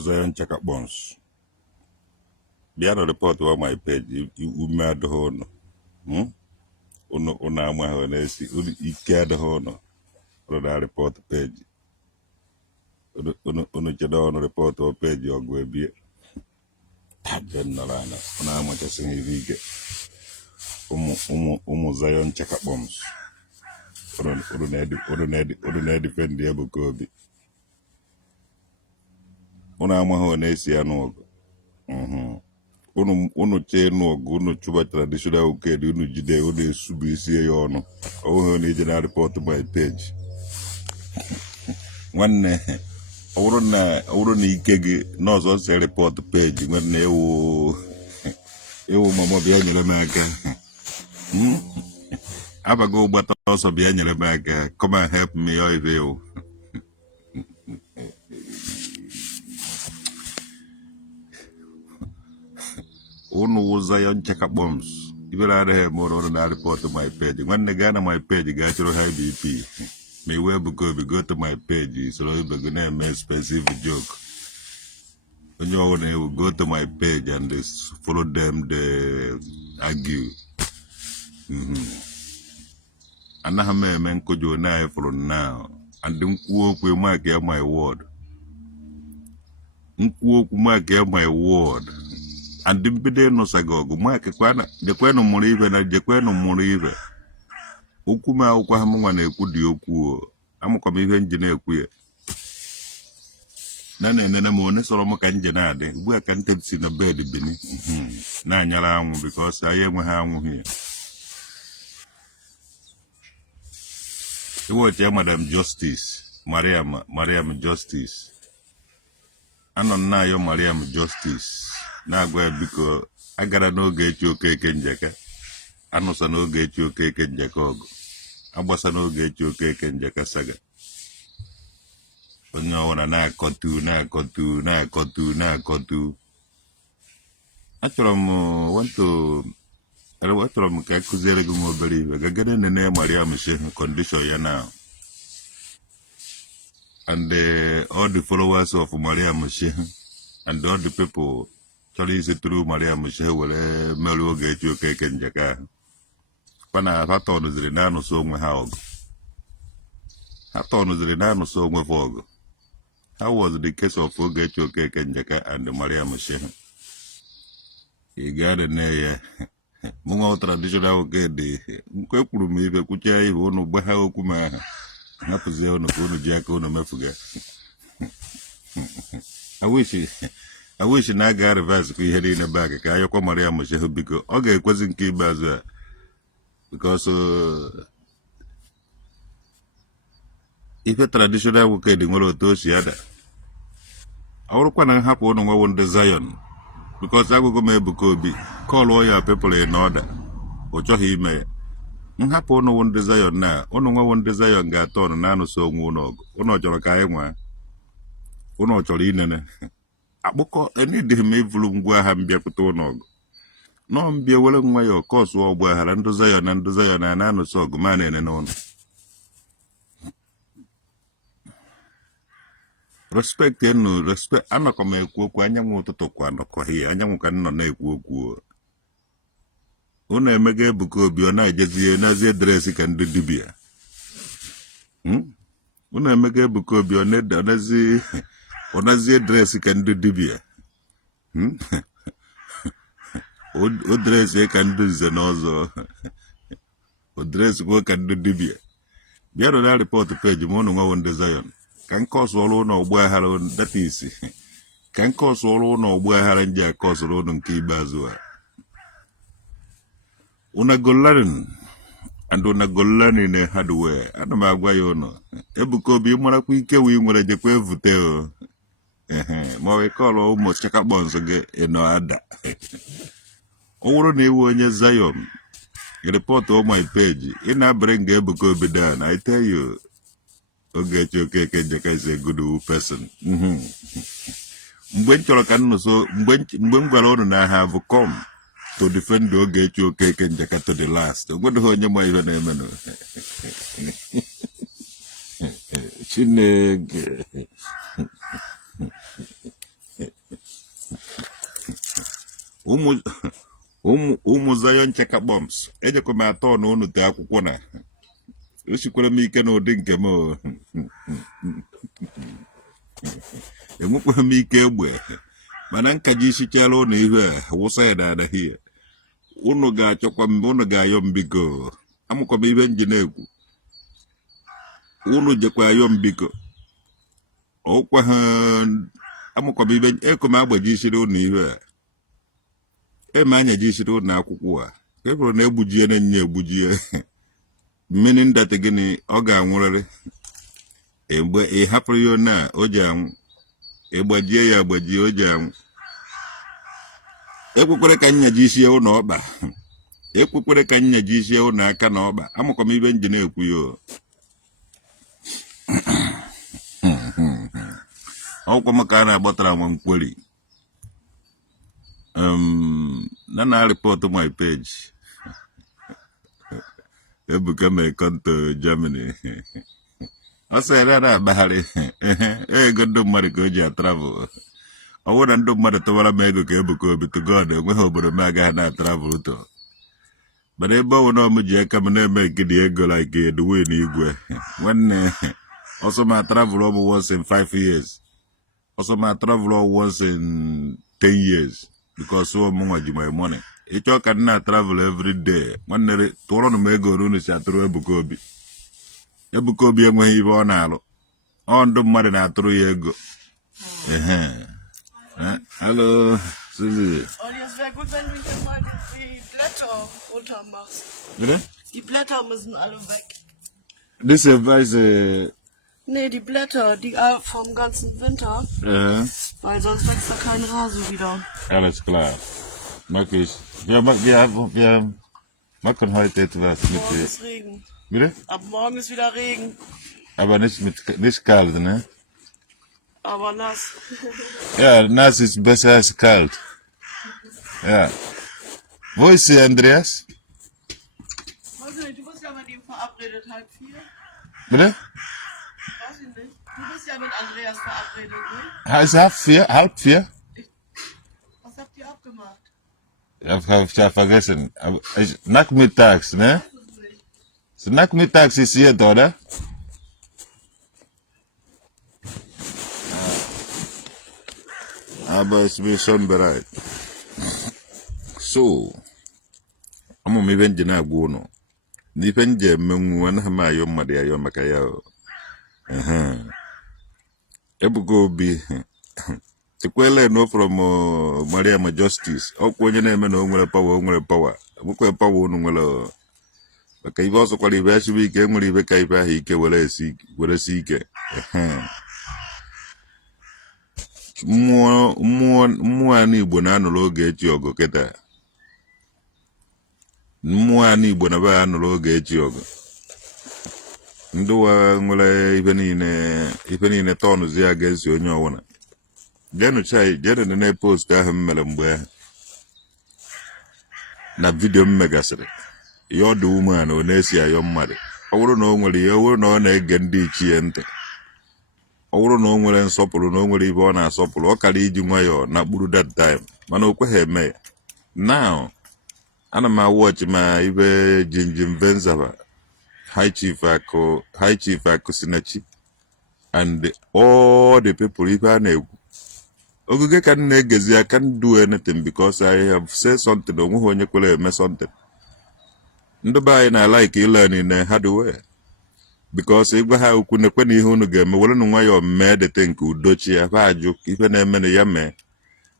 Zion Chaka Bones. Bịa na report on my page. Ume adịghị ụnụ. Ụnụ amaghị na-esi. Ike adịghị ụnụ. Ụnụ na report page. Ụnụ chedo ọnụ report on page ọgụ ebie. Tabe nnọrọ ana. Ụnụ amachasịghị ife ike. Ụmụ Zion Chaka Bones. Ụnụ na-edifend Ebuka Obi. Ụnụ amaghị na-esi ya n'ọgụ. Unu chee n'ọgụ unu chụba traditional ukedi unu jide unu esubu isi ya ọnụ. Ọwụghị na ije na report my page. Nwanne ọ bụrụ na ike gị n'ọzọ si report page nwanne ewu mama bịa nyere m aka. Abago gbata ọsọ bịa nyere m aka. Come and help me oive. Unu Zion Chaka Bones. Even I have more on the report to my page. When they got on my page, got your high BP. May well go to my page. So you're gonna make specific joke. When you will go to my page and they follow them, they argue. And I man could you now for now. And don't walk with my word. Walk my word. And dimpide no Saga, Mike Quana, the Quano Morive and the Quano Morive. Ukuma Okahamana could you poor. I'm coming engineer queer. None and then a money Solomokan Janade, where can take in a bed beneath. Nine alarm because I am a ham here. You watch Madam Justice, Mariam Justice. And on now your Mariam Justice. Now go ahead because I gotta know Ogechi Okeke Njaka. I know some Ogechi Okeke Njaka. I was an Ogechi Okeke Njaka Saga. But no one na kotu. Actually, I want to Kakuzere Gumoberi. I get in the name Maria Michelle condition ya now. And all the followers of Maria Michelle and all the people. Actually, it's true, Maria Michelle will Melo Ogechi Okeke Njaka. When I had on the Renano song with Hog. Had on the Renano song with Hog. How was the case of Ogechi Okeke Njaka and Maria Michelle? You got a name. Mungo traditional Okedi. Mkwekuru mive kuchai ono baha okuma. Napuze ono kono jaka ono mefuga. I wish I got a verse we had in the back. I come Maria Michelle because okay, wasn't keep as because if a traditional work in one of those other, I would quite happen on one Zion because I will go maybe call all your people in order or he may happen on one Zion now. One Zion got on and I so monog, or not your Kaiwa, or not your in. Aboko any de me vulungwa hambia kutonog. No mbia wala ngwayo kosu wa bwa harandu zayo na nano so gumane ne non. Respect enu respect ana kome ekwu anyanwụ ụtụtụ kwa no kwa hie anyanwụ ka nọ na ekwu okwu. Una emege Ebuka Obi ọ na-ejezie nazie dress ka ndị dibia. Una emege Ebuka Obi ọ na-edazi onazie dress ka ndị dibia. O dress ka ndị nze n'ọzọ. O dress kwa ka ndị dibia. Bịa na report page mo nwa wonde Zion. Kan cause ọrụ na ogbu aghara that is. Kan cause ọrụ na ogbu aghara nje cause ọrụ nke ibazu a. Una go learn and una go learn in a hard way. Ana m agwa ya ụnọ. Ebuka Obi mara kwa ike wi nwere jekwa evute o. Ma we call ụmụ Chaka Bones gị eno ada. O wuru na iwu onye Zion. You report on my page. In a bring Ebuka Obi down. I tell you, Ogechi Okeke Njaka is a good person. Mgbe chọrọ ka nno so mgbe m gwara unu na have come to defend Ogechi Okeke Njaka to the last. Ogwedo onye ma ihe na-eme no. Chineke. ụmụ Zion checker bombs ejekwa m atọ na unu tee akwụkwọ na esikwara m ike n'ụdị nke m enwekwara m ike egbe mana nkaji isichara unu ihe wụsa ya na hie unu ga-achọkwa m unu ga-ayọ m biko amụkwa m ihe nji na-ekwu unu jekwa ayọ m biko ọkwa ha amụkwa m ihe eko m agbajisiri unu ihe eme anya jisiri unu akwụkwọ a ebụrụ na egbujie na nye egbujie mmiri ndate gịnị ọ ga-anwụrịrị mgbe ị hapụrụ ya na o ji anwụ ịgbajie ya agbajie o ji anwụ ekwekwere ka nyaji isie ụlọ ọkpa ekwekwere ka nyaji isie ụlọ aka na ọkpa amụkwa m ibe nji na-ekwu ya ọkwa maka a na-agbatara nwa nkweri na report my page Ebuka may come to Germany. I said that Bahari. Good do Marico travel. I wouldn't do mother to what I make Ebuka Obi to God, we hope the Maga not travel to. But they bow no Muja come and make the ego like the way in Igwe. When also my travel over once in 5 years. Also my travel once in 10 years. Because so much my money. Each you cannot travel every day. One day, to run me go run is at Ebuka Obi. Ebuka Obi when he won out. On the mother not 3 years ago. Hallo, Susi. Oh, es wäre gut, wenn du hier mal die Blätter runter machst. Bitte? Die Blätter müssen alle weg. Das ist weiße. Nee, die Blätter, die vom ganzen Winter. Weil sonst wächst da kein Rasen wieder. Alles klar. Mag ich. Wir machen heute etwas mit. Morgen ist Regen. Bitte? Ab morgen ist wieder Regen. Aber nicht kalt, ne? Aber nass. Ja, nass ist besser als kalt. Ja. Wo ist sie, Andreas? Weiß ich nicht, du bist ja mit ihm verabredet, 3:30. Bitte? Weiß ich nicht. Du bist ja mit Andreas verabredet, ne? Heißt 3:30? Was habt ihr abgemacht? Ich hab vergessen. Aber nachmittags, ne? So nachmittags ist hier, oder? Aber ich bin schon bereit. So. I'm on even Jena Guno. Nipen Jem, one Hamayo Madia Makayo. Ebuka Obi. The quelle no from Maria Majustice. Oh, when your name and only power. Book power no. But I also call it very weak, Emily Becaipa, he can well seek, with a seeker. Mmụọ anyị Igbo na-anụrụ Ogechi ọgụ kịta. Mmụọ anyị Igbo na be anụrụ Ogechi ọgụ. Ndị wa nwere ife niile tọnụzi ya ga-esi onye ọwụna. Jenu na post ahụ m mere mgbe ahụ. Na vidio m megasịrị. Ihe ọdụ ume na ọ na-esi ayọ mmadụ. Ọ bụrụ na o nwere ihe, ọ bụrụ na ọ na-ege ndị ichie ntị. Ọ bụrụ na o nwere nsọpụrụ na o nwere ibe ọ na-asọpụrụ ọ kara iji nwayọọ na kpuru that time mana o kweghị eme ya. Now ana m awọchị ma ibe Jinjim Venzava High Chief Akụ Sinachi and all the people ife a na-ekwu ogige ka m na-egezi I can't do anything because I have said something onweghị onye kwere eme something. Ndị be anyị na-like ịlearn in a hard way. Because if ha ukwu nekwe na ihe unu ga-eme were nu nwayọọ mee dete nke udochi ya fa ajụ ife na-eme na ya mee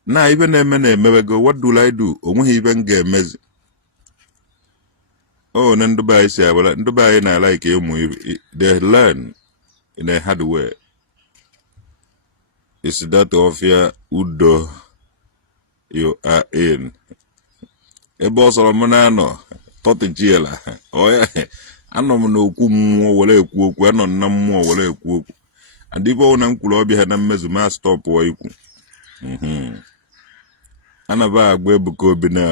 na ife na-eme na-emewego what do I do onweghị ife m ga-emezi. Oh na ndị be anyị si abụla ndị be anyị na-like ụmụ they learn in a hard way. It's that of ya udo you are in. Ebe ọ sọrọ m na-anọ tọtụchiela oya anọ m n'okwu mmụọ were ekwu okwu anọ na mmụọ were ekwu okwu adịbọ na nkwuru ọbịa ha na mmezu ma stop wa ikwu. Anaba agba Ebuka Obi na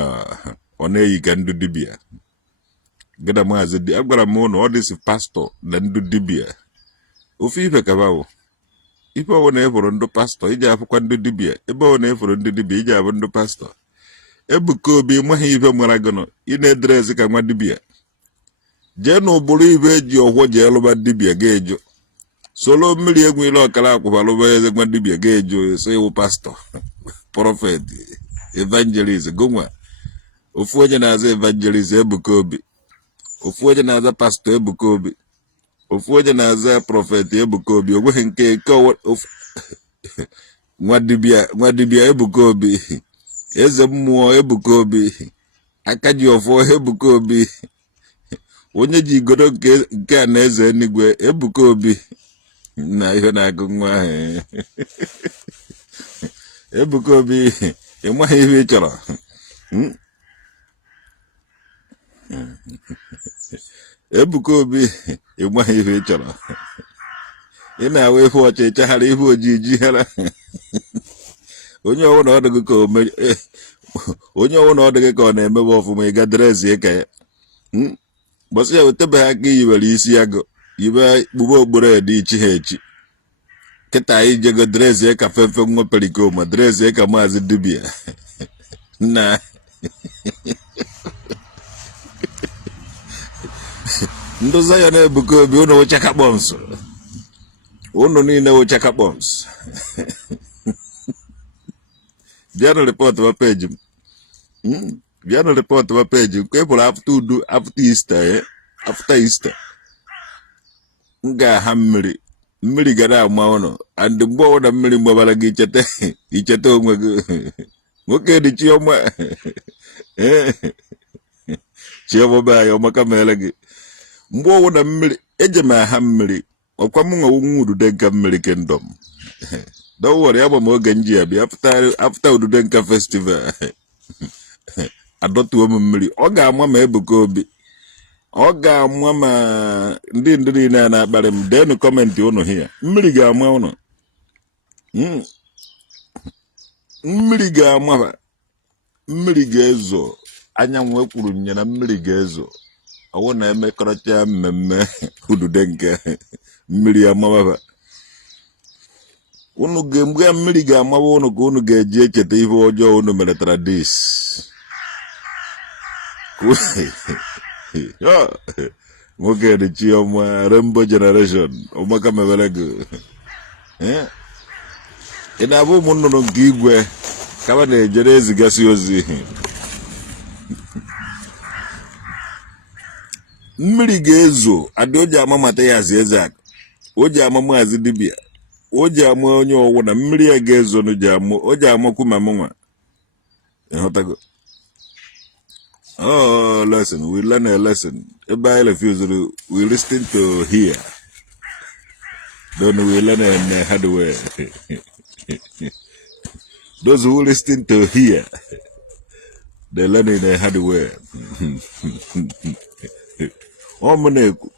ọ na-eyi ka ndụ dibịa gada maazị dị agwara m ụnụ ọ dịsị pastọ na ndụ dibịa ofe ife kabawo ife ọwụ na efuru ndụ pastọ iji afụkwa ndụ dibịa ebe ọ na efuru ndụ dibịa iji abụ ndụ pastọ Ebuka Obi maghị ife mara gọnọ ị na-edresi ka nwa dibịa jee n'ụbụrụ ife eji ọgwọ jee lụba dibịa ga-ejo solo mmiri egwu ile ọkara akwụba lụba eze nwa dibịa ga-ejo so iwu pastọ prọfet evangelist gụnwa ofu onye na-aza evangelist Ebuka Obi ofu onye na-aza pastọ Ebuka Obi ofu onye na-aza prọfet Ebuka Obi ogweghị nke nwa dibịa Ebuka Obi eze mmụọ Ebuka Obi aka ji ọfọ Ebuka Obi onye ji igodo nke a na-eze enigwe Ebuka Obi na ihe na-agụ nwa ahụ Ebuka Obi ịmaghị ihe ị chọrọ Ebuka Obi ịmaghị ihe ị chọrọ ị na-awa ife ọcha ịchaghara ife ojii jighara onye ọwụ na ọ dịghị ka ọ na-emebe ọfụma ịga dresi ka ya gbasị ya wetebeghị aka iyiwere isi agụ yibe kpube okporo dị ichi ha echi kịta anyị jego dresi ka fefe nwa perikoma dresi ka maazị dibịa na ndị Zion Ebuka Obi unu wụchaka kpọms unu niile wụchaka kpọms bịanụ rịpọtụ wa peji m bịanụ rịpọtụ wa peji m ka ebụrụ after Easter m ga-aha mmiri gara ama ụnụ and mgbe ọwụna mmiri mgbabara gị icheta onwe gị nwoke dị chiọma chiọma be anyị ọmaka mere gị mgbe ọwụna mmiri eje m aha mmiri ọkwa m nwa udude nka mmiri kingdom don't worry agba m oge nji ya bịa after udude nka festival adọtuo m mmiri ọ ga-ama ma Ebuka Obi ọ ga-ama ma ndị niile a na-akparị m deenụ kọmentị ụnụ hia mmiri ga-ama ụnụ mmiri ga-ama mmiri ga-ezo anyanwụ ekwuru nye na mmiri ga-ezo ọwụ na-emekọrọcha mmemme udude nke mmiri amaba unu mgbe mmiri ga-amawa unu ka unu ga-eji echeta ihe ọjọọ unu mere tradis nwoke dị chiọma Rainbow Generation ụmụaka mebere gị ị na-abụ ụmụ nnụnụ nke igwe kama na-ejere ezigasị ozi mmiri ga-ezo adị o ji ama mata ya zi eze aka o ji ama maazị dibịa o ji ama onye ọwụ na mmiri ya ga-ezo o ji amakwu ma mụnwa ịhụtago lesson we learn a lesson ebe anyị refuse we listen to hear don't we learn in hard way those who listen to hear they learn in a hard way ọmụna-ekwu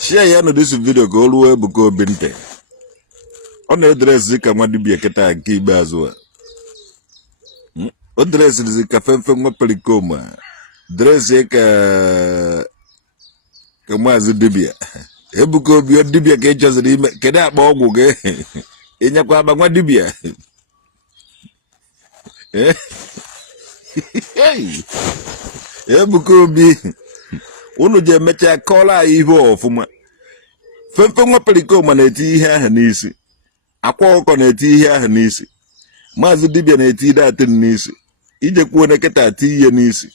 share ya na this video ka o ruo Ebuka Obi ntị ọ na-edresi ka nwa dibịa kịta nke ikpeazụ a o dresịrịzi ka fefe nwa perikoma dresi ka maazị dibịa Ebuka Obi dibịa ka ị chọziri ime kedu akpa ọgwụ gị ịnyekwa akpa nwa dibịa Ebuka Obi unu ji emecha kọọrọ anyị ihe ọfụma fefe nwa perikoma na-eti ihe ahụ n'isi akwa ọkọ na-eti ihe ahụ n'isi maazị dibịa na-eti ide atịn n'isi ijekwuo nekịta ati ihe n'isi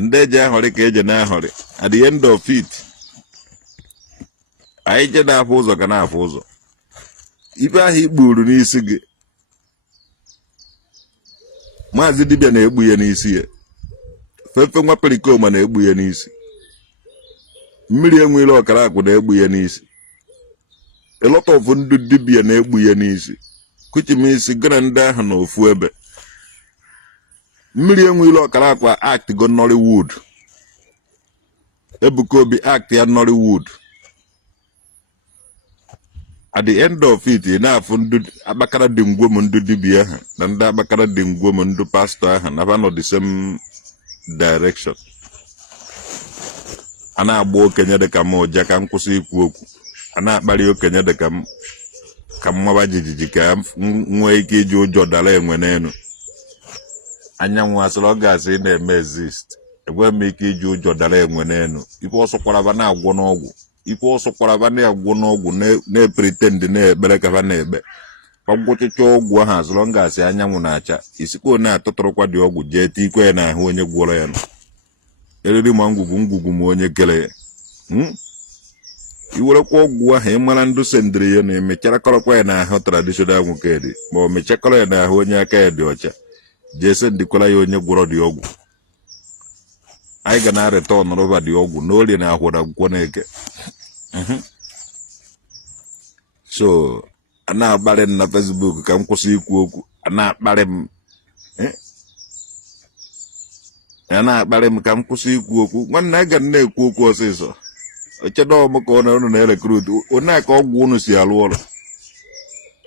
ndị eji ahọrị ka eje na-ahọrị at the end of it anyị je na-afụ ụzọ ka na-afụ ụzọ ife ahụ ikpuru n'isi gị maazị dibịa na-egbu ya n'isi ya fefe nwa perikoma na-egbu ya n'isi mmiri enwere ọkara akwụ na-egbu ya n'isi a lot of ndị dibịa na-egbu ya n'isi kuchimisi gana ndị ahụ na ofu ebe mmiri enwere ọkara akwa act go Nollywood Ebuka Obi act ya Nollywood at the end of it na-afụ ndị akpakara dị ngwom ndị dibịa ahụ na ndị akpakara dị ngwom ndị pastọ ahụ na nọ the same direction a na-agba okenye dị ka m ụja ka m kwụsị ikwu okwu a na-akparị okenye dị ka mmaba jijiji ka nwee ike iji ụjọ dara enwe n'elu anyanwụ asịrị ọ gasị na-eme exist enwe m ike iji ụjọ dara enwe n'elu ife ọsọkwaraba na-agwọ n'ọgwụ ife ọsọkwaraba na-agwọ n'ọgwụ na-epretend na-ekpere ka ha na-ekpe ọgwụchịcha ọgwụ ahụ asịrị ọ gasị anyanwụ na-acha isikwa na-atụtụrụkwa dị ọgwụ jee tikwe ya n'ahụ onye gwọrọ ya nọ eriri ma ngwugwu ma onye kere ya iwerekwa ọgwụ ahụ ịmara ndụ sendịrị ya na emechara kọrọkwa ya n'ahụ traditional nwoke dị ma ọ mechakọrọ ya n'ahụ onye aka ya dị ọcha jee sendikwara ya onye gwọrọ dị ọgwụ anyị ga na-arịta ọnọrọba dị ọgwụ n'orie na ahụra akwụkwọ na-eke so a na-akparị m na Facebook ka m kwụsị ikwu okwu a na-akparị m ka m kwụsị ikwu okwu nwanne a ga na-ekwu okwu ọsịsọ ochedo m ka unu na-erekrut onye ka ọgwụ unu si alụ ọrụ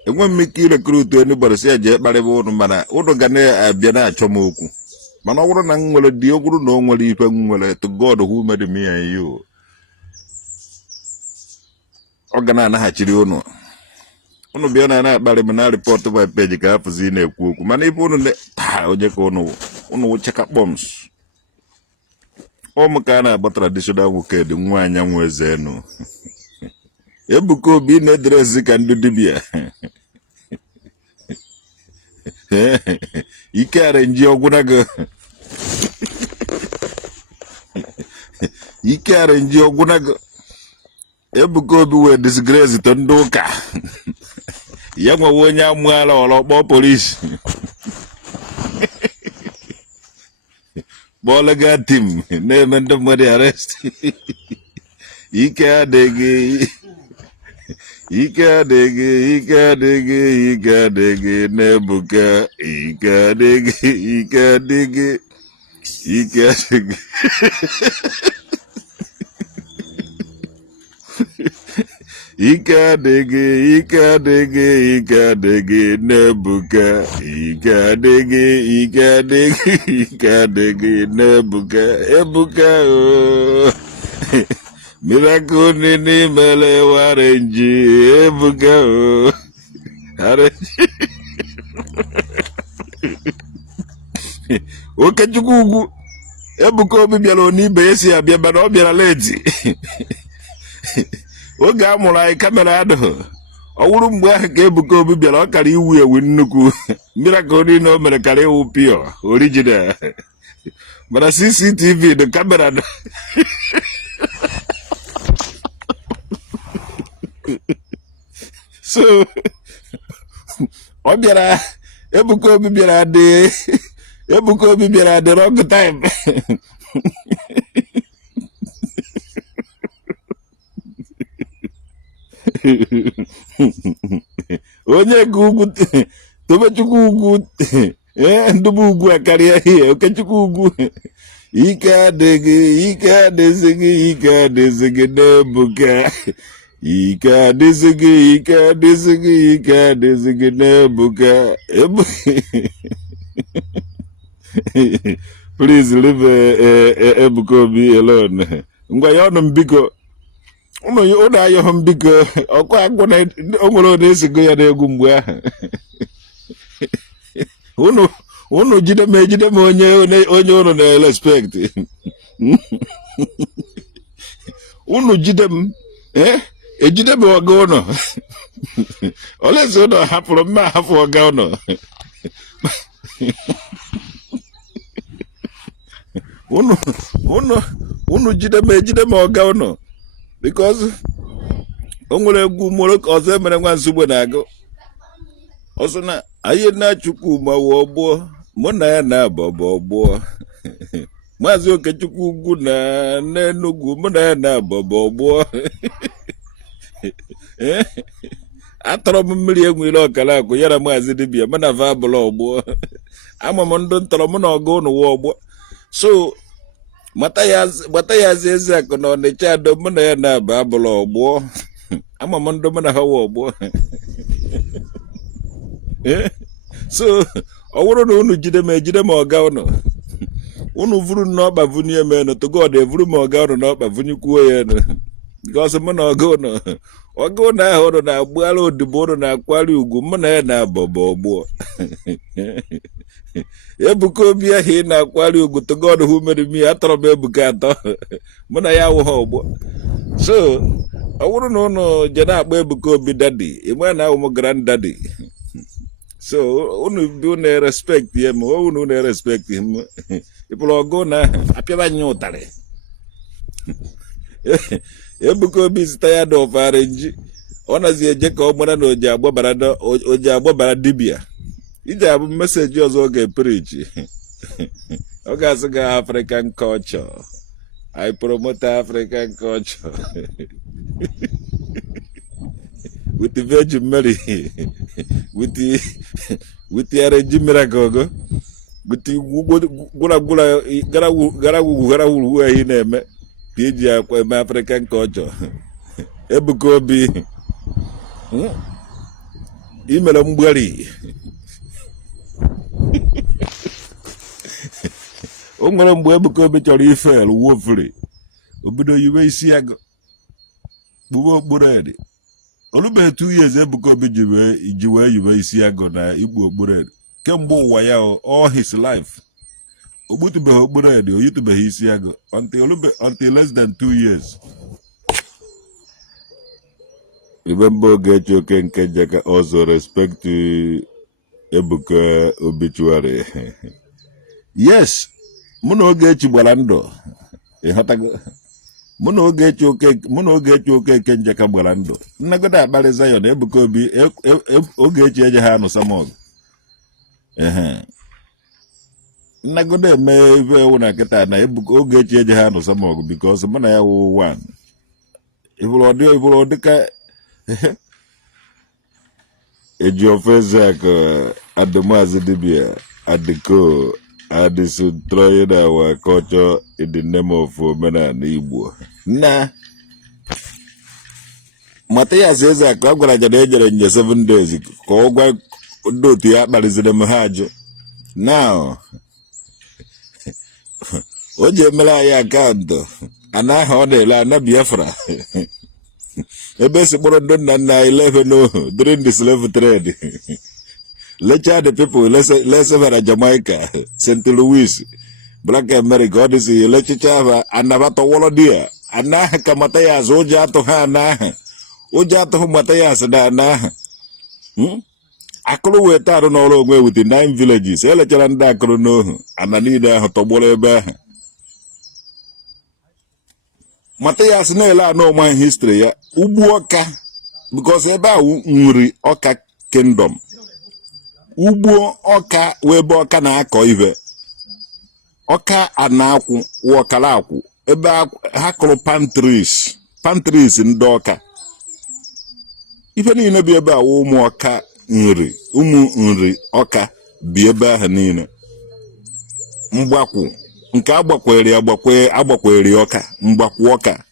enwe m ike irekrut anybody si eje kparịba unu mana unu ga na-abịa na-achọ m okwu mana ọ bụrụ na m nwere dị o bụrụ na o nwere ife m nwere to God who made me and you ọ ga na-anaghachiri unu bịa na-akparị m na rịpọtụ my page ka hapụzi na-ekwu okwu mana ife unu onye ka unu cheka kpọms ụmụ ka a na-agba traditional nwoke dị nwa anyanwụ eze enu Ebuka Obi na-ederezi ka ndị dibịa ike arenji ọgwụnago Ebuka Obi wee disgrace to ndị ụka ya nwewe onye amụala ọlọkpọ polisi bọọlega tim na-eme ndị mmadụ arrest ike adịghị n'Ebuka ike adịghị ike adịghị n'Ebuka ike adịghị n'Ebuka Ebuka miracle nini mele warenji Ebuka arenji Okechukwu ugwu Ebuka Obi bịara n'ibe esi abịa mana ọ bịara leti oge a mụrụ anyị kamera adịghị ọ wụrụ mgbe ahụ ka Ebuka Obi bịara ọ kara iwu ewu nnukwu miracle niile o mere kara iwu pure original mana CCTV dị kamera dị so ọ bịara Ebuka Obi bịara dị wrong time onye ka ugwu Tobechukwu ugwu ndụbụ ugwu akarịa ihe Okechukwu ugwu ike adịghị n'Ebuka ike adịghị n'Ebuka please leave Ebuka Obi alone ngwa ya ọnụ m biko unu ayọghọ m biko ọkwa agwụ na o nwere onye esigo ya n'egwu mgbe ahụ unu ejide m onye unu na-respect unu jide m ejide m ọga ụnọ olezi ụnọ hapụrụ m ahapụ ọga ụnọ unu ejide m ọga ụnọ because o nwere egwu mụrụ ka ọzọ emere nwa nsogbu na-agụ ọsọ na anyị na-achukwu ma wụọ gbuo mụ na ya na-abọbọ ọgbụọ Maazị Okechukwu ugwu na n'Enugwu mụ na ya na-abọbọ ọgbụọ atọrọ m mmiri enwere ọkara akụ ya na maazị dibịa mụ na va abụla ọgbụọ ama m ndụ ntọrọ mụ na ọgụ ụnụ wụ ọgbụọ so gbata ya zi ezi akụ na Ọnịcha ado mụ na ya na-aba abụla ọgbụọ ama m ndụ mụ na ha wụ ọgbụọ so ọ bụrụ na unu jide m ọga unu vuru n'ọkpa vunye m enu to God evuru m ọga unu n'ọkpa vunyekwuo ya enu because mụ na ọgụ na ahụ ụnụ na-agbụgharị odibo ụnụ na-akwari ugwu mụ na ya na-abọbọ ọgbụọ Ebuka Obi ahụ ị na-akwari ugwu to God who made me atọrọ m Ebuka atọ mụ na ya awụghị ọgbọ so ọ bụrụ na ụnụ je na-akpọ Ebuka Obi dadi ịma na awụ m granddaddy so unu bi unu respect ya ma unu respect him ịpụrụ ọgụ na apịaba anyị ụtarị Ebuka Obi zita ya da ọfara nji ọ nazi eje ka ọ mara na oji agbabara dibia iji abụ meseji ọzọ ọ ga-eprechi ọ ga-asị ga African culture I promote African culture with the Virgin Mary with the arranged miracle with the gara wuru ahụ na-eme ka eji akwa eme African culture Ebuka Obi imere mgbari o nwere mgbe Ebuka Obi chọrọ ifel wofri obido yiwe isi agụ kpuwe okpuredi olubeghị 2 years Ebuka Obi ji wee yiwe isi agụ na ikpu okpuredi kemgbe ụwa ya all his life o gbutubeghị okpuredi o yitubeghị isi agụ until less than 2 years Remember Ogechi Okeke Njaka also respect to Ebuka obituary yes mụ na Ogechi gbara ndụ ịghọtago mụ na Ogechi Okeke Njaka gbara ndụ nnagodo akparị Zion Ebuka Obi Ogechi eje ha anụ samog nnagodo eme ife ewu na nkịta na Ogechi eje ha anụ samog because mụ na ya wụ one ịbụrụ dịka eji ofe Zak adịmaazị dibia adịko destroying our culture in the name of omenala Igbo. Na Matthias Zak ka gwara aja na ejere nye 7 days ka ọ gwa ndị otu ya kparịziri m ha ajụ. Now o ji emere anyị akaụntụ anaghị ọ na-ele ana Biafra ebe esi kpọrọ ndị nna nna anyị 11 during the slave trade. Lecture the people, let's have Jamaica, St. Louis, Black America, all this lecture and about all of dear. And now Kamatayas, Ojato Hana, Ojato Matayas, and Akulu went out on all over with the 9 villages, Lecture and Dakrono, and Anida Hotobole. Matayas no my history, Ubuoka, because Eba Uri Oka Kingdom. Ugbo ọka webe ọka na-akọ ive ọka anakwụ wọkala akwụ ebe ha kụrụ pantries ndị ọka ife niile bi ebe a ụmụ ọka ụmụ nri ọka bi ebe ahụ niile mgbakwu nke agbakwere ọka mgbakwu ọka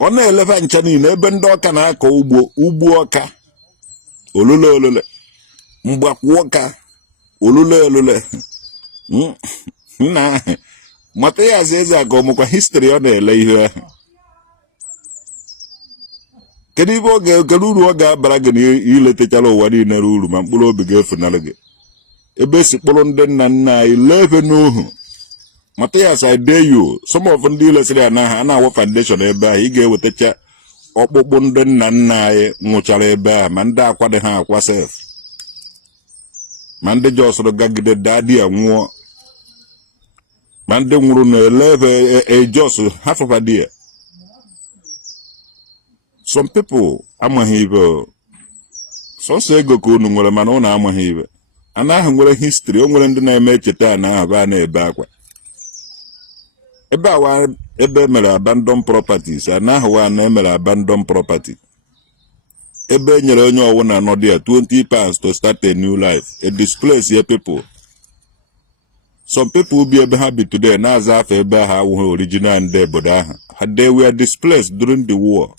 ọ na-eleva ncha niile ebe ndị ọka na-akọ ugbo ọka olule mgbakwoka olule na Matthias Zak ọmụkwa history ọ na-ele ihe ahụ kedu uru ọ ga-abara gị na iletechara ụwa niile uru ma mkpụrụ obi ga-efunarị gị ebe esi kpụrụ ndị nna nna anyị 11 n'ohu Matthias I dare you some of ndị ilesịrị ya n'aha a na-awụ foundation ebe ahụ ị ga-ewetacha ọkpụkpụ ndị nna nna anyị nwụchara ebe ahụ ma ndị akwa dị ha akwa sef ma ndị jọsụrụ gagide dadi ya nwụọ ma ndị nwụrụ na 11 ejọsụ half of a day. Some people amaghị ibe sọsọ ego ka unu nwere mana unu amaghị ibe ana ahụ nwere history o nwere ndị na-eme echeta na ahụ na-ebe akwa ebe awa ebe mere abandon properties ana ahụ wa na-emere abandon property ebe nyere onye ọwụ na anọdụ ya 20 pounds to start a new life a displace here people. Some people be ebe ha bi today na-aza afọ ebe ha awụghị original ndị obodo ahụ they were displaced during the war.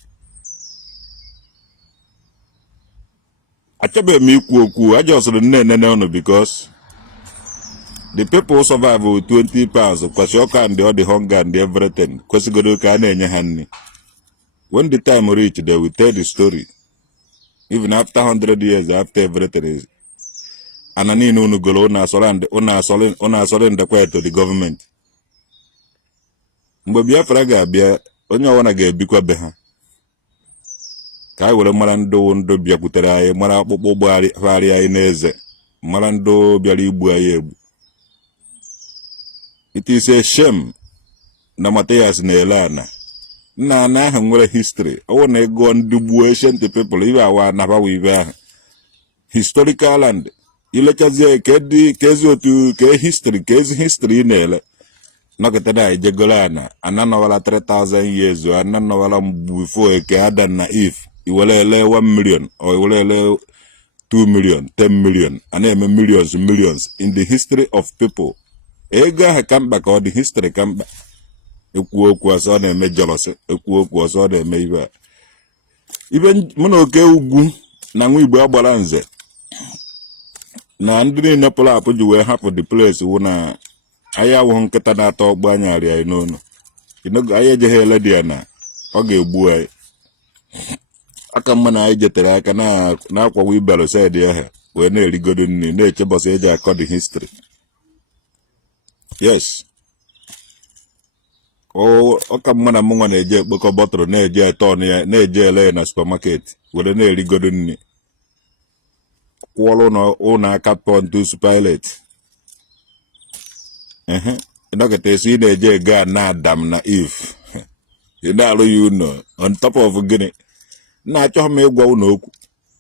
Achọbeghị m ikwu okwu ajọsịrị nne unu because the people survive with 20 pounds kwesị ọka and the hunger and everything kwesịgodo ka a na-enye ha nri When the time reach, they will tell the story. Even after 100 years, after everything is. And I need to go on to the government. Mgbe Biafra ga-abịa onye ọwụna ga-ebikwa be ha ka anyị were mara ndụ bịakwutere anyị mara akpụkpọ gbagharị anyị n'eze mara ndụ bịara igbu anyị egbu. It is a shame na Matthias na-ele ana nna ahụ nwere history ọwụ na ego ndị gbuo ancient people ibe awa nabawa ibe ahụ historical land ilechazie ka ezi otu ka history ka ezi history na-ele nọkịta na ijegolo ana nọwala 3000 years ana nọwala before ke Adam na Eve iwele ele 1 million or iwele ele 2 million 10 million ana eme millions in the history of people. Ego ahụ ka mkpa ka ọ dị history ka mkpa. Ekwu okwu ọsọ na-eme jealousy, ekwu okwu ọsọ na-eme ibe mụ na oke ugwu na nwa Igbo agbara nze na ndị niile pụrụ apụ ji wee hapụ the place wụ na anyị awụghị nkịta na-atọ ọgbọ anya arịa anyị n'ọnụ anyị ejeghị ele dị ya na ọ ga-egbu anyị aka mma na anyị jetere aka na-akwawa ibero saịdị ahụ wee na-erigodo nri na-eche bọsị eji akọ the history. Yes, ọka mma na mụnwa na-eje ekpokọ bọtụrụ na-eje etọn ya na-eje ele ya na supermarket were na-erigodo nri kwụọrọ ụlọ aka Pontius Pilate dọkịta esi ị na-eje ego na Adam na Eve ị na-alụ ya ụnọ on top of gịnị na-achọghị m ịgwa ụnụ okwu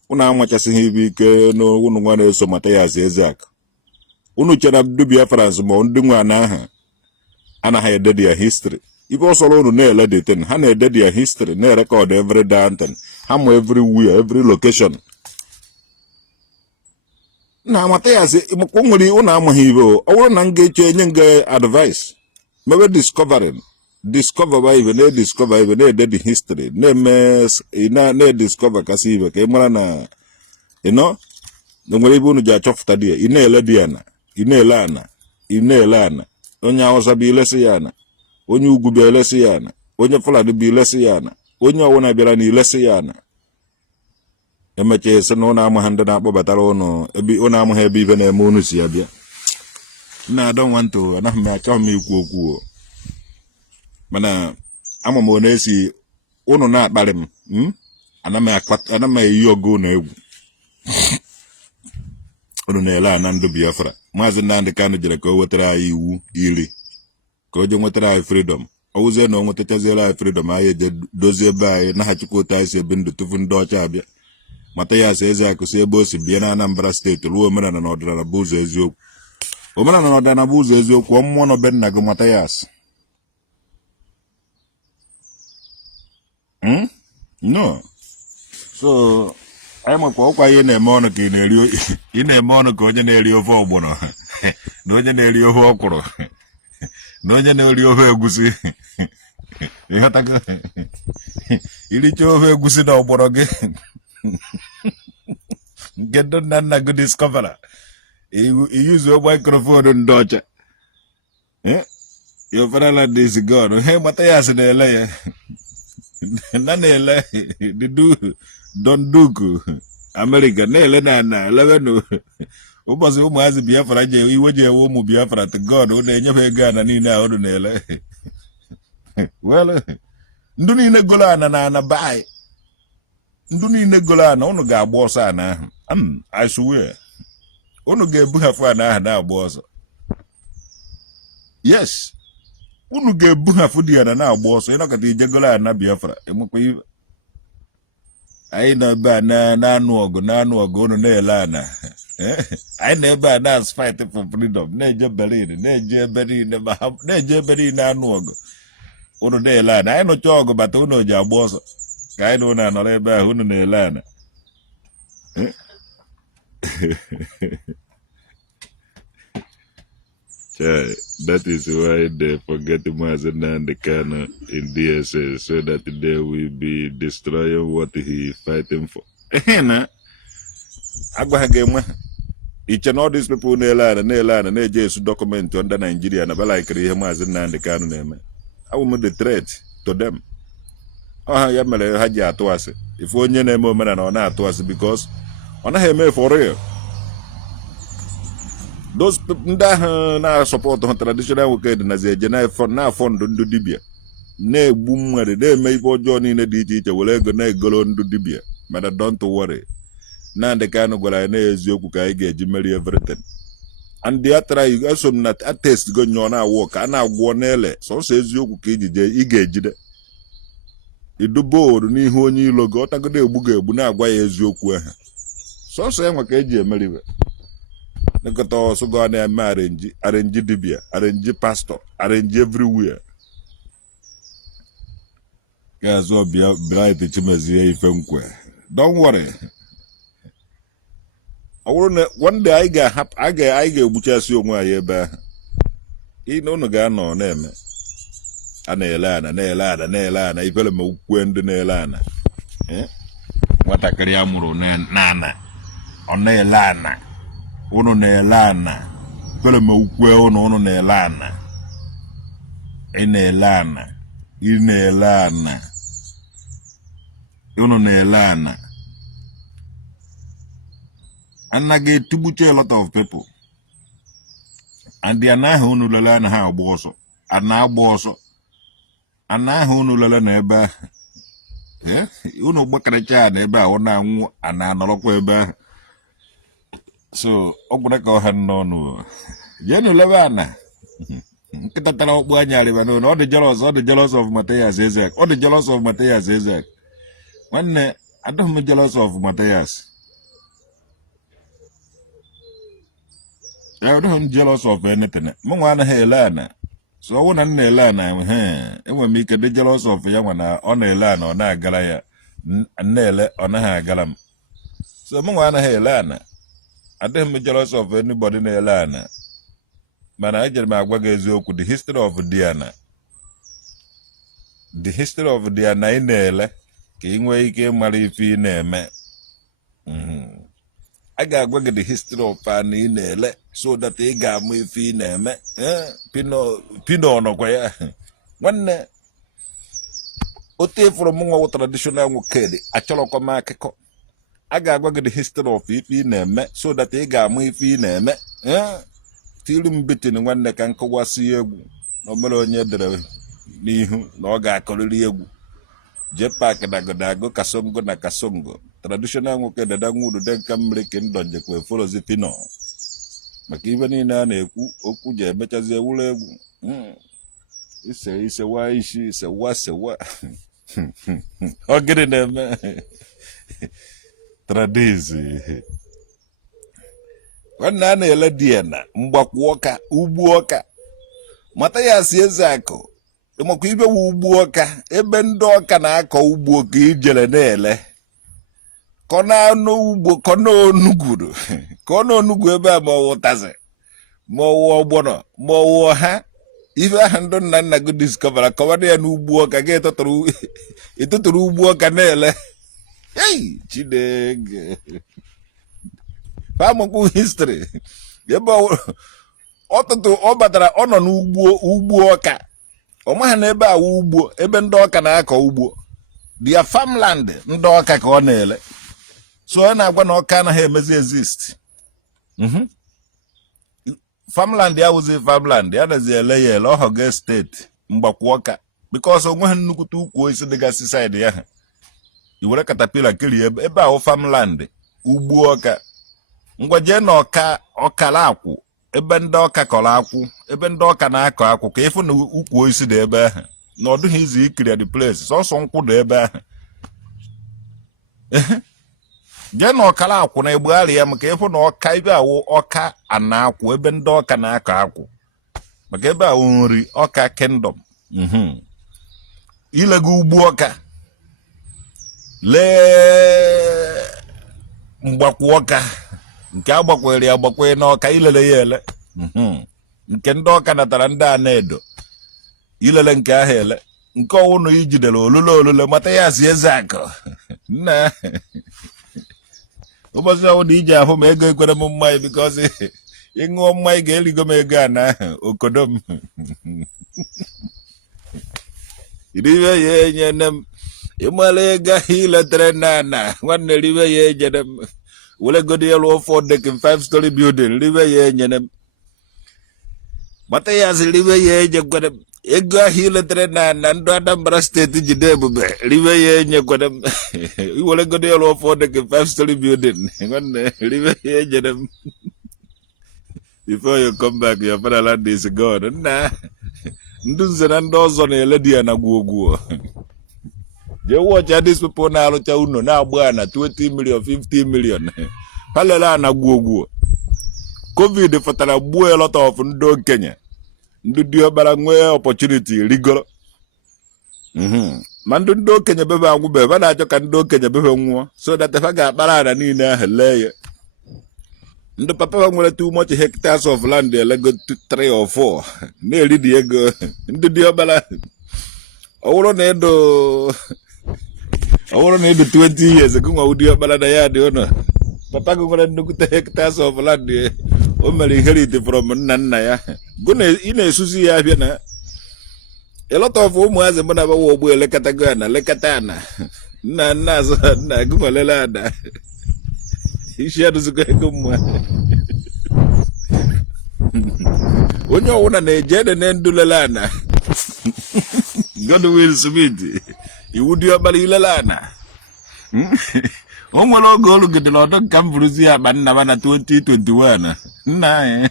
ụnụ amachasịghị ibe ike na ụnụ nwa na-eso Matthias Ezeak ụnụ chere ndị Biafra ma ndị nwe ana aha anaghị ededi ya history ibe ọsọrọ ụnụ na-ele deten ha na-ededi ya history na-erekọd every downtown ha ma everywhere every location na Matthias o nwere ụnụ amaghị ibe ọ bụrụ na m ga-eche enye nga advice mebe discover ibe na-ediscover ibe na-ededi history na-ediscover kasị ibe ka ị mara na ịnọ na nwere ibe unu ji achọpụta dị ya ị na-ele dị ya na ị na-ele ana onye Hausa bụ ilesi ya ana onye ugwu bịa ilesi ya ana onye Fulani bụ ilesi ya ana onye ọwụna bịara na ilesi ya ana emecha esi na ụnụ amaghị ndị na-akpọbatara ụnụ amaghị ebe ibe na-eme unu si ya bịa na-adọ nwantụ anaghị m achọghị m ikwu okwu mana ama m na esi ụnụ na-akparị m ana m eyi ogo na egwu ụnụ na-ele ana ndụ Biafra. Maazị Nnamdi Kanu jere ka o wetara anyị iwu iri ka o je nwetara anyị freedom ọ wụzie na o nwetachaziela anyị freedom anyị eje dozie ebe anyị naghachikwa otu anyị si ebi ndụ tupu ndị ọcha abịa. Matthias Ezeak si ebe o si bịa na Anambra steeti ruo omenala na ọdịnala bụ ụzọ eziokwu. Omenala na ọdịnala bụ ụzọ eziokwu ọmụmụ nọ be nna gị Matthias. No. So anyị makwa ọkwa ihe na-eme ọnụ ka ị na-eme ọnụ ka onye na-eri ofe ọgbọnọ na onye na-eri ofe ọkwụrụ na onye na-eri ofe egusi ịghọtago iricha ofe egusi na ọgbọrọ gị nke ndị nna gị discovera iyuzuo microphone ndị ọcha yoferala dịzi god ihe Matthias na-ele ya na-ele Don Duku America na-ele na elewenu ụbọchị ụmụazị Biafra iwe ji ewe ụmụ Biafra to God ọ na-enyefe ego ana niile ahụ na-ele well ndụ niile golo ana na ana bai ndụ niile golo ana unu ga-agba ọsọ ana ahụ I swear unu ga-ebuhafu ana ahụ na-agba ọsọ. Yes, unu ga-ebuhafu dị ana na-agba ọsọ ịnọkọta ijegolo ana Biafra enwekwa iwe anyị nọ ebe a na-anụ ọgụ unu na-ele ana anyị nọ ebe a na-fight for freedom na-eje Berlin na-eje ebe niile anụ ọgụ unu na-ele ana anyị nụcha ọgụ bata unu ji agba ọsọ ka anyị na unu anọrọ ebe ahụ unu na-ele ana. That is why they forget Maazị Nnamdi Kanu in DSS so that they will be destroying what he fighting for. Each and all these people na-eje esu document under Nigeria na bala ikiri ihe Maazị Nnamdi Kanu na-eme. I will make the threat to them. ya mere ha ji atụ asị ife onye na-eme omenala ọ na-atụ asị because ọ naghị eme for real. Those ndị ahụ na-asọpọtụ traditional wicked nazi eje na-afọ ndụ ndị dibịa na-egbu mmadụ na-eme ife ọjọọ niile dị iche iche were ego na-egolo ndụ dibịa mana don't worry Nnamdi Kanu gwara anyị na-eziokwu ka anyị ga-eji meri everything and the try eso m na test go nyọ na-awụ ka a na-agwọ n'ele sọsọ eziokwu ka ị ga-ejide iduboodu n'ihu onye ilo gị ọtagodo egbu ga-egbu na-agwa ya eziokwu ahụ sọsọ ya nwa ka eji emeriwe nekọta ọsọ go na-eme arenji dibịa arenji pastor arenji everywhere ga-azụ Bright Chimezie ife nkwe don't worry ọ bụrụ na one day anyị ga-egbuchasị onwe anyị ebe ahụ na unu ga-anọ na-eme a na-ele ana ifele ma ukwe ndị na-ele ana nwatakịrị a mụrụ n'ana ọ na-ele ana unu na-ele ana ifele ma ukwe unu na-ele ana ị na-ele ana ị na-ele ana unu na-ele ana anaghị etigbuche a lot of people and anaghị unu lele ana ha agba ọsọ agba ọsọ anaghị unu lele na ebe ahụ unu gbakarịcha na ebe ahụ na-anwụ anọrọkwa ebe ahụ so ọ gwara ka ọha n'ọnụ jenu lebe ana nkịta tara ọkpụ anya arịba n'ụlọ ọ dị jealous of Matthias Ezek ọ dị jealous of Matthias Ezek nwanne adịghị m jealous of Matthias I don't jealous of anything. Mwa na hele ana. So ọ na na-ele ana enwe m ike dị jealous of ya nwana ọ na-ele ana ọ na-agara ya na-ele ọ naghị agara m. So mwa na hele ana. Adịghị m jealous of anybody na-ele ana. Mana ejere m agwa gị eziokwu the history of Diana. The history of Diana ị na-ele ka ị nwee ike ịmara ife ị na-eme. I ga-agwa gị the history of an ị na-ele so that ị ga-amụ ife ị na-eme pino nọkwa ya nwanne otu ifụrụ m nwa traditional nwoke achọrọkwa m akụkọ a ga-agwa gị the history of ife ị na-eme so that ị ga-amụ ife ị na-eme tiru m bitin nwanne ka nkọwasị egwu na omere onye dere n'ihu na ọ ga-akọrịrị egwu je pak dagodago kasongo na kasongo traditional nwoke dada nwuru de nka mmiri ka ndọ njekwa eforozi pino maka ibe niile a na-ekwu okwu ji emechazi ewuru egwu isewa isi isewa ọ gịnị na-eme tradizi nwanne a na-ele Diana mgbakwu ọka ugbu ọka Matthias Ezek makwa ibe wu ugbu ọka ebe ndị ọka na-akọ ugbo ka ijere na-ele ka ọ na-anụ ugbo ka ọ na-onugwuru ka ọ na-onugwu ebe a ma ọ wụtazi ma ọ wụ ọgbọnọ ma ọ wụ ha ife ahụ ndị nna nna gị discover kọwara ya n'ugbu ọka ga etụtụrụ ugbu ọka na-ele Chineke amakwu history ebe ọtụtụ ọ batara ọ nọ n'ugbo ọka ọ maha na ebe awụ ugbo ebe ndị ọka na-akọ ugbo dia farmland ndị ọka ka ọ na-ele so ọ na-agwa na ọka anaghị emezi exist farmland ya wụzi farmland ya nazi ele ya ele ọhọge steeti mgbakwu ọka because onweghị nnukwute ukwu osisi dịgasị side ya ha iwere katapila kiri ebe ahụ farmland ugbo ọka ngwa jee na ọkara akwụ ebe ndị ọka kọrọ akwụ ebe ndị ọka na-akọ akwụ ka ịfụ na ukwu osisi dị ebe ahụ na ọ dịghị izu ikiri the place sọsọ nkwụ dị ebe ahụ jee na ọkara akwụ na egbugharị ya maka ịfụ na ọka ebe awụ ọka ana akwụ ebe ndị ọka na-akọ akwụ maka ebe awụ nri ọka kingdom ilego ugbu ọka lee mgbakwu ọka nke agbakwere agbakwere n'ọka ilele ya ele nke ndị ọka natara ndị a na-edo ilele nke ahụ ele nke ọwụnụ ijidere olule Matthias Ezek nna ụbọchị ọwụna iji ahụ ma ego ekwere m mmanya because ịṅụọ mmanya ga-erigo m ego a na okodo m iriwe ya enye nne m ịmala ego ahụ iletere na nwanne ribe ya enyere m were godi elu ụfọ dekin 5-story building ribe ya enyere m gbata ya zi ribe ya enyekwere m ego ahụ iletere na ndị Anambra steeti jide ebube ribe ya enyekwere m iwere godi elu ụfọ dekin 5-story building nwanne ribe ya enyere m. Before you come back, your fatherland is gone. Nna ndị nze na ndị ọzọ na-ele di ya na gwuogwuo. Je watch these people na-alụcha unu na-agba na 20 million 50 million. Palele na gwuogwuo. COVID fọtara gbuo a lot of ndị okenye. Ndị diọkpara nwee opportunity rigoro. Ma ndị okenye bebe anwụbe ba na-achọ ka ndị okenye bebe nwụọ so that ha ga-akpara ana niile ahụ lee ya. Ndị papa nwere too much hectares of land elego 3 or 4 na-eri dị ego ndị diọkpara ọwụrụ na edo 20 years gụnwa ụdị ọkpara na ya dị ụnọ papa gị nwere nnukwute hectares of land o mere inherit from nna ya gụ na ị na-esusi ya abịa na a lot of ụmụazị mụ na-agbawa ogbu elekọtago ana lekọta ana nna azụ nna gị nwelele ada isi adụzikọ ego mmụọ onye ọwụna na-eje ede na ndulele ana Godwill Smith iwu dị ọkpara ilele ana o nwere oge olugidere ọdọ nka m bụrụzi ya akpa nna m na 2021 nna anyị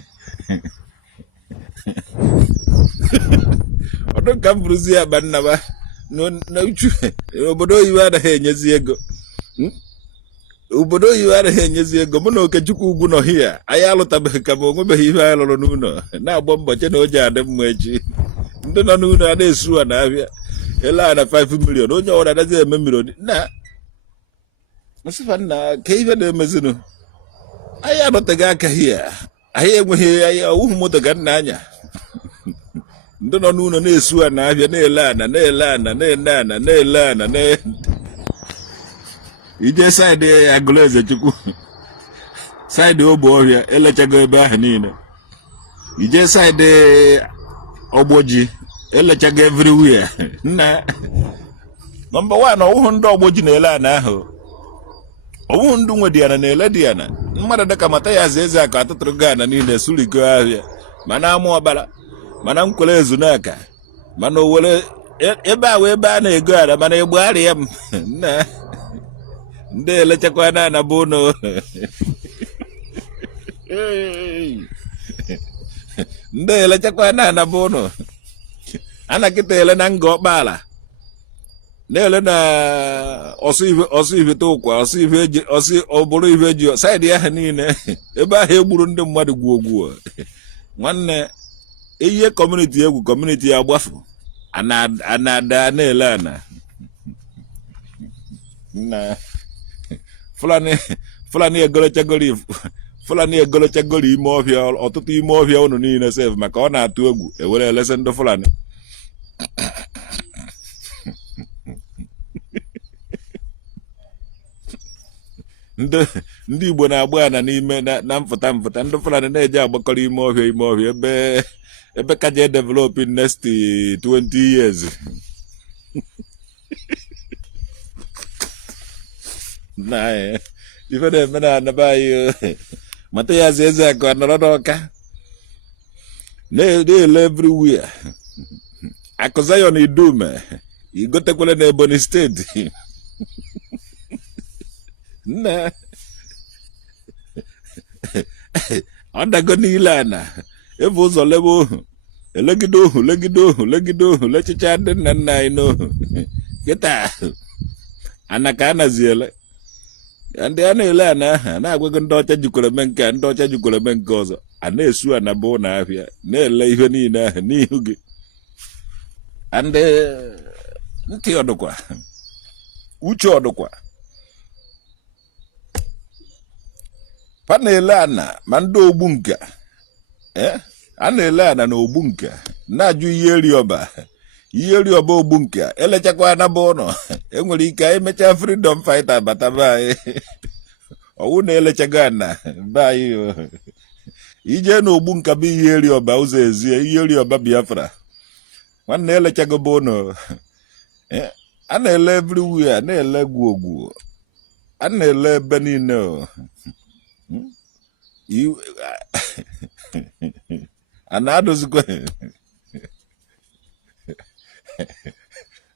ọdọ nka m bụrụzi ya akpa nna m na uchu obodo oyibo anaghị enyezi ego obodo oyibo anaghị enyezi ego mụ na Okechukwu ugwu nọ hia anyị alụtabeghị ka ma o nwebeghị ihe anyị lụrụ n'ụlọ na-agba mbọchị na o ji adị mma echi ndị nọ n'ụlọ a na-esu a na-abịa ele a na 5 million onye ọwụra anaghị eme million na msịfa nna ka ife na-emezinụ anyị anọteghị aka hia anyị enweghị anyị ọwụhụ moto ka nna anya ndị nọ n'ụlọ na-esu a na-abịa na-ele ana na-ele ana na-ele ana na-ele ana ije saịdị Agụleze Chukwu saịdị ogbe ọhịa elechago ebe ahụ niile ije saịdị Ogboji elechago everywhere nna nọmba 1 ọwụhụ ndị Ogboji na-ele ana ahụ ọwụhụ ndị nwe dị ana na-ele dị ana mmadụ dịka mata ya eze aka atụtụrụ go ana niile surigo ahịa mana amụ ọbara mana nkwere ezunaka mana owere ebe ahụ ebe a na-ego ana mana egbugharịa m nna ndị elechakwa na bụ ụnụ ndị elechakwa na bụ ụnụ anakịta ele na nga ọkpala na-ele na ọsụ iveta ụkwa ọsụ ọbụrụ ive ji saịdị ahụ niile ebe ahụ egburu ndị mmadụ gwuogwuo nwanne ihe kọmuniti egwu kọmuniti ya gbafu ana-ada na-ele ana na Fulani egolochagoro ime ọhịa ọtụtụ ime ọhịa unu niile sef maka ọ na-atụ egwu ewere elese ndị Fulani ndị Igbo na-agba ana n'ime na mfụta ndị Fulani na-eje agbakọrọ ime ọhịa ebe kaja develop in next 20 years na ife na-eme na anaba anyị mata ya eze akụ anọrọ n'ọka na-ele everywhere akụ Zion Idume igotekwele na Ebonyi steeti nna ọ dago niile ana ebe ụzọ lebe ohu legide ohu lechicha ndị nna nna anyị n'ohu kịta ana ka a naziele ndị a na-ele ana aha na-agwago ndị ọcha jikwara eme nke ndị ọcha jikwara eme nke ọzọ a na-esu ana bụ na ahịa na-ele ihe niile ahụ n'ihu gị ndị ntị ọdụkwa uche ọdụkwa pa na-ele ana ma ndị ogbu nka a na-ele ana na ogbu nka na-ajụ ihe eri ọba ogbu nka elechakwa anaba ụlọ enwere ike anyị mechaa freedom fighter bataba anyị ọwụ na-elechago ana be anyị ije na ogbu nka bụ ihe eri ọba ụzọ ezie ihe eri ọba Biafra nwanne elechago bụ ụlọ a na-ele everywhere, a na-ele gwuogwu, a na-ele ebe niile. A na-adụzikwa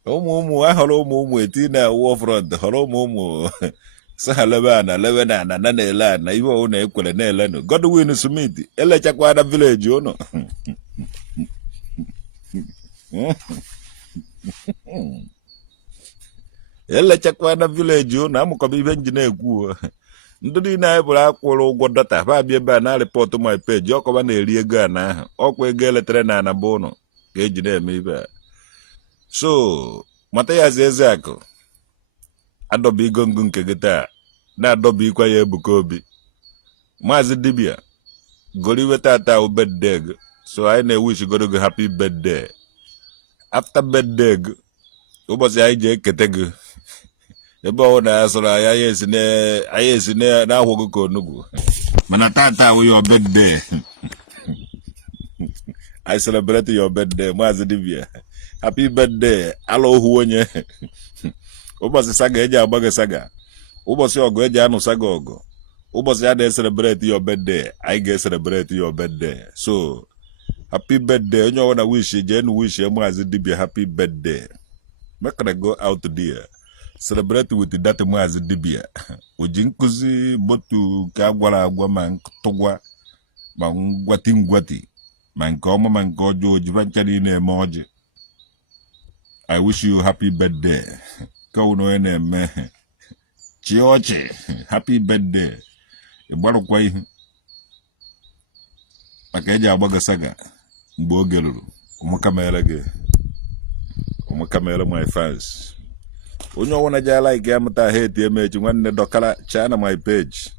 ụmụ ahọrọ ụmụ eti na-awụ front họrọ ụmụ sahalebe na lebe na na-ele ana ihe ọwụ na-ekwere na-elenụ. Godwin Smith elechakwa na village ụnụ. Elechakwa na village ụnụ amụkọba ihe nji na-ekwu. Ndị niile anyị bụrụ akwụrụ ụgwọ data ha abịa ebe a na report my page ọkọba na-eri ego a na ahụ ọkwa ego eletere na anaba ụnụ ka eji na-eme ibe a. So mata ya eze akụ adọba igo ngụ nke gị taa na-adọba ikwa ya Ebuka Obi. Maazị dibia goriwe tata birthday gị, so anyị na-ewish goro gị happy birthday. After birthday gị ụbọchị anyị ji ekete gị ebe ọ na-asọrọ anyị esi na-ahụ gị ka onugbu, mana tata wụ your birthday. I celebrate your birthday Maazị dibia, happy birthday ala ohu onye. Ụbọchị saga eji agba gị saga, ụbọchị ọgụ eji anụ saga ọgụ, ụbọchị a na-celebrate your birthday anyị ga-celebrate your birthday. So happy birthday onye ọbụla wish jee nu wish Maazị dibia happy birthday. Make I go out there celebrate with that Maazị dibia. Oji nkụzi motu ka agwara agwa ma ntụgwa ma ngwati ma nke ọma ma nke ọjọọ ojiba ncha niile eme ọjị. I wish you happy birthday. Ka unu onye na-eme chi ọchị happy birthday. Ịgbarụkwa ihu maka eji agbaga saga mgbe oge ruru. Ụmụkamere gị, ụmụkamere my fans. Onye ọwụna ji like ya mụta hate emechi nwanne dọkara chaa na my page.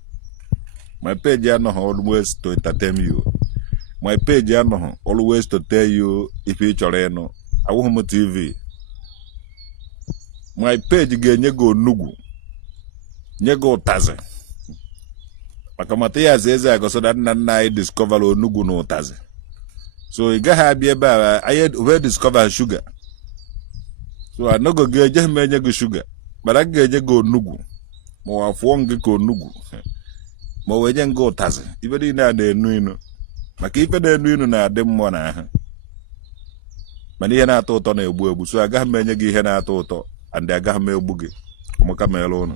My page anọghị always to entertain you. My page anọghị always to tell you if ị chọrọ ịnụ. Awụghị m TV. My page ga-enye gị onugwu, nye gị ụtazị. Maka mata ya eze akụ so na nna anyị discover onugwu na ụtazị. So ị gaghị abịa ebe a anyị wee discover sugar. So anogo gị eje m enye gị sugar, mana ga-enye gị onugwu ma ọ fụọ gị ka onugwu ma wee nye gị ụtazị. Ife niile a na-enu inu maka ife na-enu inu na-adị mmụọ n'ahụ, mana ihe na-atọ ụtọ na-egbu egbu. So agaghị m enye gị ihe na-atọ ụtọ and agaghị m egbu gị. Ụmụkamere ụnụ.